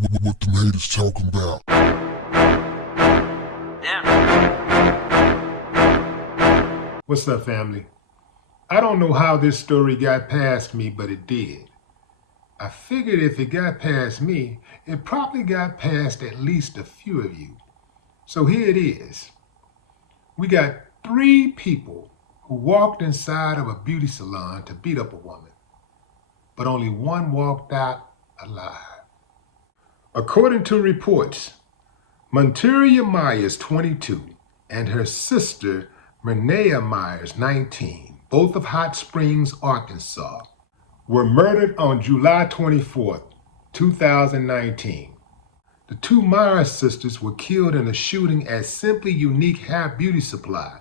What the haters talking about? What's up, family? I don't know how this story got past me, but it did. I figured if it got past me, it probably got past at least a few of you. So here it is. We got 3 people who walked inside of a beauty salon to beat up a woman, but only one walked out alive. According to reports, Monteria Myers, 22, and her sister, Renea Myers, 19, both of Hot Springs, Arkansas, were murdered on July 24th, 2019. The 2 Myers sisters were killed in a shooting at Simply Unique Hair Beauty Supply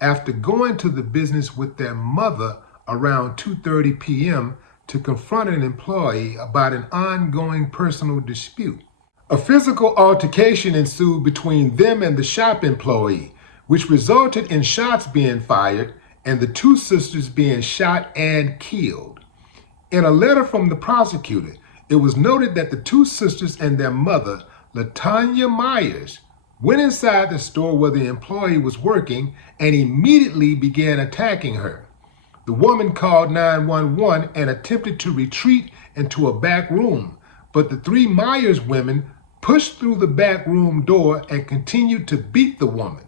after going to the business with their mother around 2:30 p.m. to confront an employee about an ongoing personal dispute. A physical altercation ensued between them and the shop employee, which resulted in shots being fired and the 2 sisters being shot and killed. In a letter from the prosecutor, it was noted that the 2 sisters and their mother, LaTanya Myers, went inside the store where the employee was working and immediately began attacking her. The woman called 911 and attempted to retreat into a back room, but the 3 Myers women pushed through the back room door and continued to beat the woman.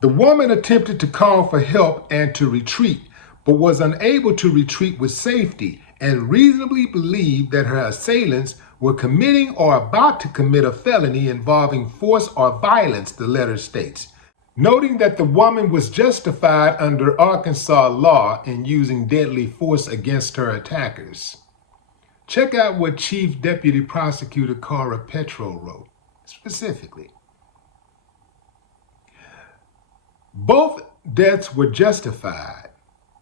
The woman attempted to call for help and to retreat, but was unable to retreat with safety and reasonably believed that her assailants were committing or about to commit a felony involving force or violence, the letter states, noting that the woman was justified under Arkansas law in using deadly force against her attackers. Check out what Chief Deputy Prosecutor Cara Petro wrote, specifically. Both deaths were justified.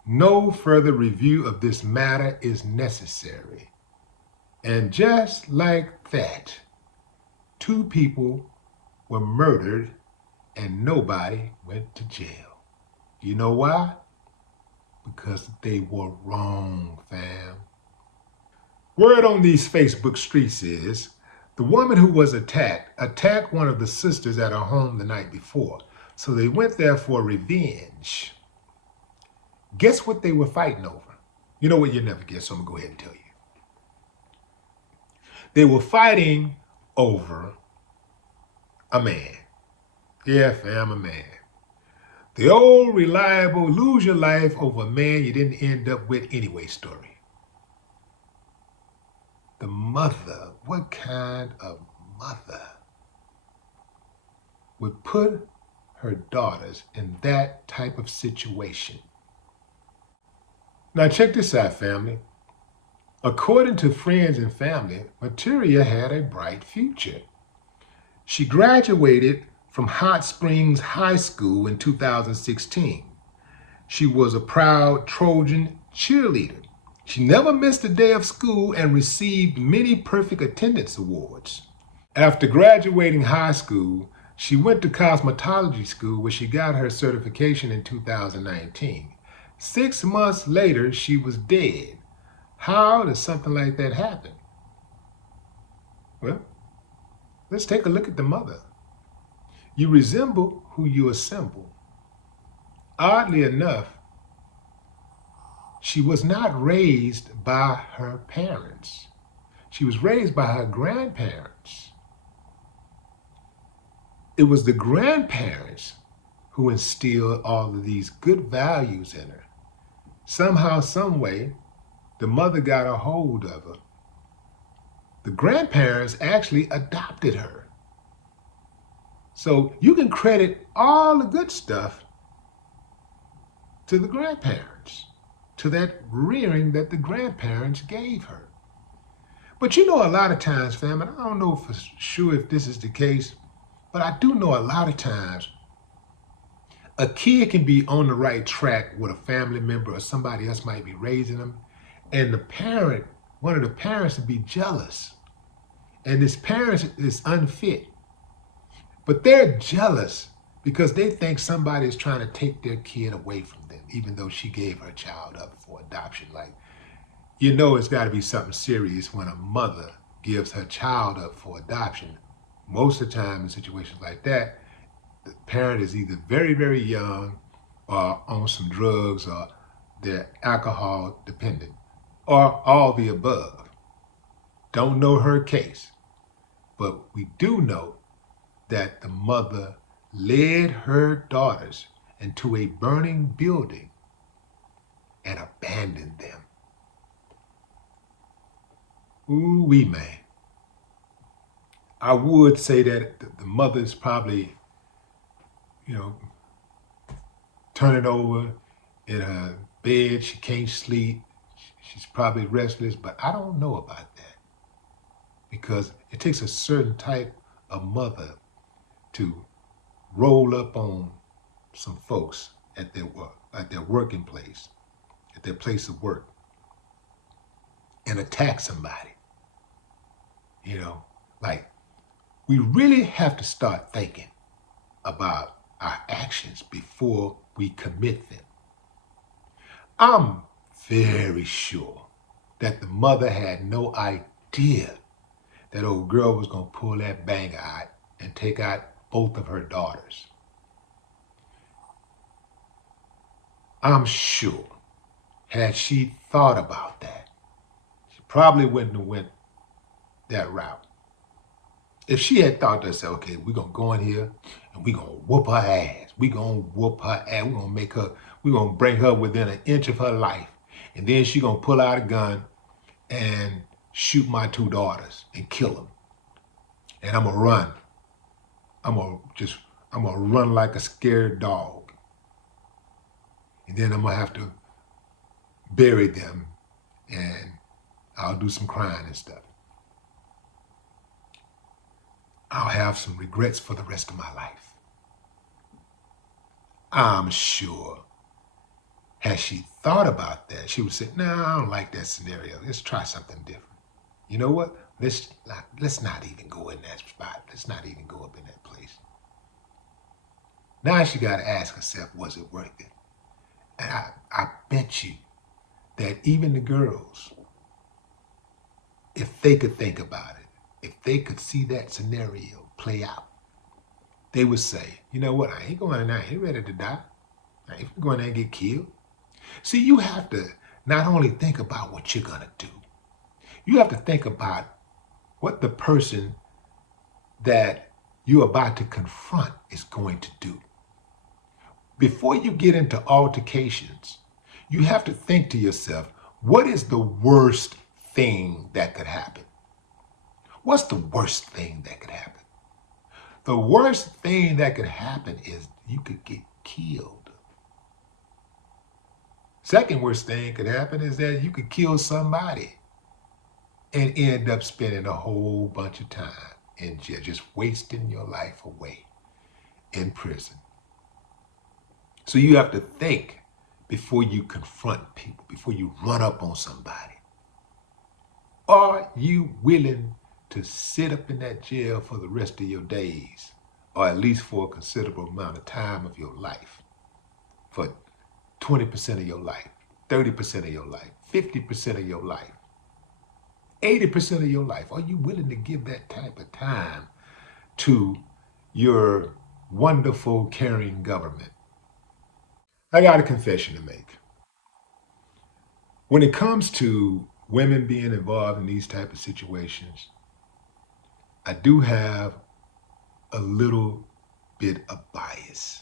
No further review of this matter is necessary. And just like that, 2 people were murdered and nobody went to jail. You know why? Because they were wrong, fam. Word on these Facebook streets is the woman who was attacked one of the sisters at her home the night before. So they went there for revenge. Guess what they were fighting over? You know what? You never guess, so I'm going to go ahead and tell you. They were fighting over a man. Yeah, fam, a man. The old reliable lose your life over a man you didn't end up with anyway story. The mother, what kind of mother would put her daughters in that type of situation? Now check this out, family. According to friends and family, Monteria had a bright future. She graduated from Hot Springs High School in 2016. She was a proud Trojan cheerleader. She never missed a day of school and received many perfect attendance awards. After graduating high school, she went to cosmetology school where she got her certification in 2019. 6 months later, she was dead. How does something like that happen? Well, let's take a look at the mother. You resemble who you assemble. Oddly enough, she was not raised by her parents. She was raised by her grandparents. It was the grandparents who instilled all of these good values in her. Somehow, some way, the mother got a hold of her. The grandparents actually adopted her. So you can credit all the good stuff to the grandparents, to that rearing that the grandparents gave her. But you know, a lot of times, fam, and I don't know for sure if this is the case, but I do know a lot of times a kid can be on the right track with a family member or somebody else might be raising them, and the parent, one of the parents would be jealous. And this parent is unfit. But they're jealous because they think somebody is trying to take their kid away from them, even though she gave her child up for adoption. Like, you know it's got to be something serious when a mother gives her child up for adoption, most of the time in situations like that, the parent is either very, very young or on some drugs or they're alcohol dependent or all the above. Don't know her case, but we do know that the mother led her daughters into a burning building and abandoned them. Ooh-wee, man. I would say that the mother's probably, turning over in her bed. She can't sleep. She's probably restless, but I don't know about that because it takes a certain type of mother to roll up on some folks at their working place, at their place of work, and attack somebody. Like we really have to start thinking about our actions before we commit them. I'm very sure that the mother had no idea that old girl was gonna pull that banger out and take out both of her daughters. I'm sure had she thought about that, she probably wouldn't have went that route. If she had thought to herself, okay, we're gonna go in here and we're gonna whoop her ass. We're gonna whoop her ass. We're gonna bring her within an inch of her life. And then she gonna pull out a gun and shoot my two daughters and kill them. And I'm gonna run. I'm gonna run like a scared dog. And then I'm gonna have to bury them and I'll do some crying and stuff. I'll have some regrets for the rest of my life. I'm sure, had she thought about that, she would say, no, I don't like that scenario. Let's try something different. You know what? Let's not even go in that spot. Let's not even go up in that place. Now she got to ask herself, was it worth it? And I bet you that even the girls, if they could think about it, if they could see that scenario play out, they would say, you know what, I ain't going in there, I ain't ready to die. I ain't going there and get killed. See, you have to not only think about what you're gonna do, you have to think about what the person that you're about to confront is going to do. Before you get into altercations, you have to think to yourself, what is the worst thing that could happen? What's the worst thing that could happen? The worst thing that could happen is you could get killed. Second worst thing could happen is that you could kill somebody and end up spending a whole bunch of time in jail, just wasting your life away in prison. So you have to think before you confront people, before you run up on somebody. Are you willing to sit up in that jail for the rest of your days, or at least for a considerable amount of time of your life, for 20% of your life, 30% of your life, 50% of your life, 80% of your life? Are you willing to give that type of time to your wonderful, caring government? I got a confession to make. When it comes to women being involved in these type of situations, I do have a little bit of bias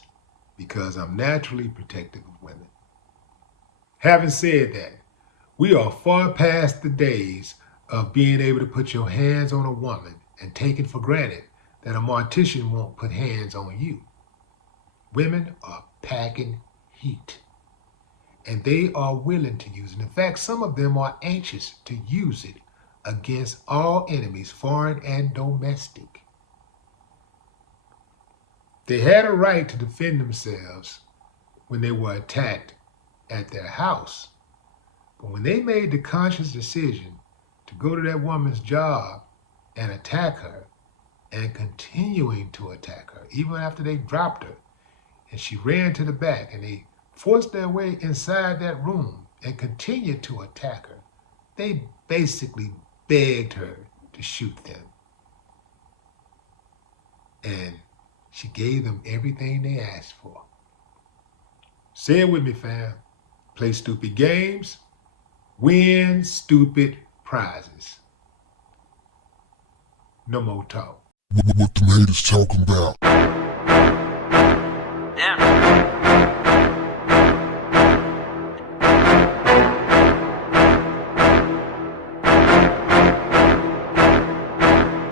because I'm naturally protective of women. Having said that, we are far past the days of being able to put your hands on a woman and take it for granted that a mortician won't put hands on you. Women are packing heat, and they are willing to use it. In fact, some of them are anxious to use it against all enemies, foreign and domestic. They had a right to defend themselves when they were attacked at their house. But when they made the conscious decision to go to that woman's job and attack her, and continuing to attack her, even after they dropped her, and she ran to the back, and they forced their way inside that room and continued to attack her, they basically begged her to to shoot them. And she gave them everything they asked for. Say it with me, fam. Play stupid games, win stupid prizes. No more talk. What the haters talking about? Damn.